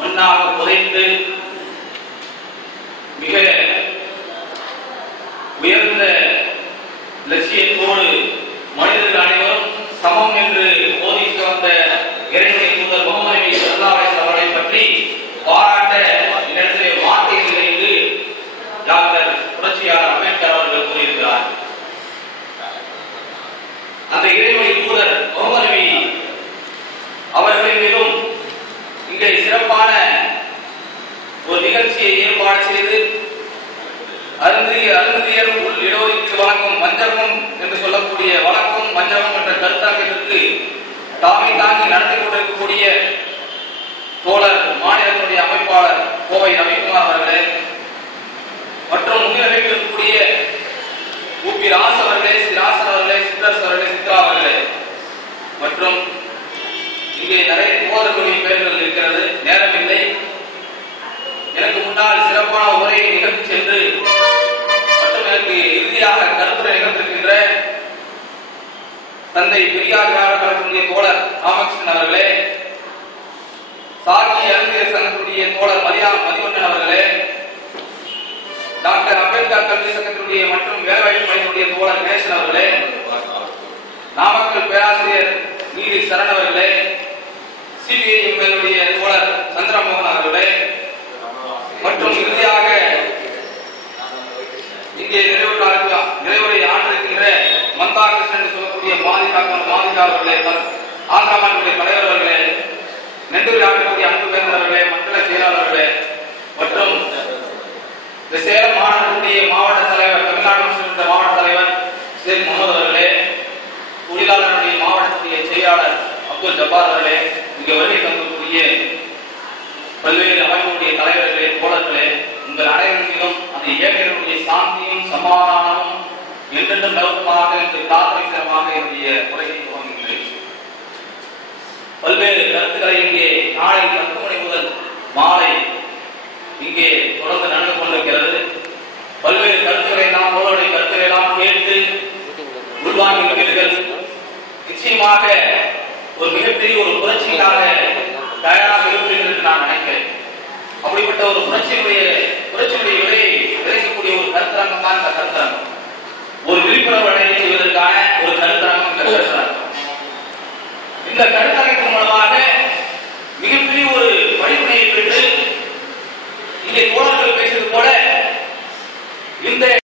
மண்ணாக புதைத்து மிக உயர்ந்த லட்சியத்தோடு மனிதர்கள் அனைவரும் சமம் என்று போதித்து வந்த இறைவனை தூதர் முகமது நபி ஸல்லல்லாஹு அலைஹி வஸல்லம் அவர்களை பற்றி பாராட்ட இடத்திலே வார்த்தைகள் என்று டாக்டர் புரட்சியாளர் அம்பேத்கர் அவர்கள் கூறியிருக்கிறார். அந்த இறைவனை தூதர் முகமது நபி அவர்களின் மீதும் இங்கே சிறப்பான ஒரு நிகழ்ச்சியை ஏற்பாடு செய்து அருந்தியர் உள் இடஒதுக்கீடு வழங்கும் மஞ்சமும் என்று சொல்லக்கூடிய வழக்கும் மஞ்சமும் என்ற கருத்தாக்கத்திற்கு தாங்கி நடத்தி கொண்டிருக்கக்கூடிய தோழர் மாநிலத்தினுடைய அமைப்பாளர் கோவை ரவிக்குமார் அவர்களே மற்றும் முன்னிலைக்கக்கூடிய ஊபி ராஸ் அவர்களே, சிராசன் அவர்களே, சித்தரசு அவர்களே, சித்ரா அவர்களே மற்றும் இங்கே நிறைய தோழர்களுடைய பெயர்கள் இருக்கிறது. நேரமில்லை. எனக்கு முன்னால் சிறப்பான உரையை நிகழ்ச்சி சென்று மற்றும் எனக்கு இறுதியாக கருத்துரை நிகழ்த்திருக்கின்ற தந்தை பெரியார் கழகத்தினுடைய தோழர் ராமகிருஷ்ணன் அவர்களே, சாகி அறிஞர் சங்கத்தினுடைய தோழர் மதிவண்ணன் அவர்களே, டாக்டர் அம்பேத்கர் கல்வி சங்கத்தினுடைய மற்றும் வேலைவாய்ப்பு மையத்தினுடைய தோழர் நேசன் அவர்களே, நாமக்கல் பேராசிரியர் நீதி சரண் அவர்களே, சிபிஐ தோழர் சந்திரமோகன் அவர்களே மற்றும் இறுதியாக இங்கே நிறைவுரை ஆண்டிருக்கின்ற மந்தா கிருஷ்ணன் சொல்லக்கூடிய மாதிகா அவர்களே, ஆந்திராமானுடைய தலைவர் அவர்களே, நெண்டூர் ஆற்றக்கூடிய அன்பு பேரர் அவர்களே, மண்டல செயலாளர்களே மற்றும் சேலம் மாநகருடைய மாவட்ட தலைவர், தமிழ்நாடு முஸ்லிம் மாவட்ட தலைவர் ஷேக் முகமது அவர்களே, தொழிலாளருடைய மாவட்டத்துடைய செயலாளர் அப்துல் ஜப்பார் அவர்களே, இங்கே வருகை தந்திருக்கக்கூடிய பல்வேறு அமைப்புடைய தலைவர்களே, தோழர்களே, உங்கள் அனைவரிலும் அந்த ஏழைகளுடைய சாந்தியும் சமாதானமும் என்றென்றும் நிலவுமாக என்று பிரார்த்தனைகரமாக என்னுடைய உரையை துவங்குகிறேன். பல்வேறு கருத்துக்களை இங்கே நாளை 10 மணி முதல் மாலை இங்கே தொடர்ந்து நடந்து கொண்டிருக்கிறது. பல்வேறு கருத்துக்களை நாம் தோழருடைய கருத்துக்களை எல்லாம் கேட்டு உள்வாங்கியிருக்கிறீர்கள். நிச்சயமாக ஒரு மிகப்பெரிய ஒரு புரட்சிக்காக தயாராக இருப்பீர்கள் என்று நான் நினைக்கிறேன். அப்படிப்பட்ட ஒரு புரட்சியுடைய விலையை விளைக்கக்கூடிய ஒரு கருத்தரங்கம் தான் இந்த கருத்தரங்கம். ஒரு விழிப்புணர்வு அடைய செய்வதற்கான ஒரு கருத்தரங்கம் இந்த கருத்தரங்கம். இந்த கருத்தரங்கத்தை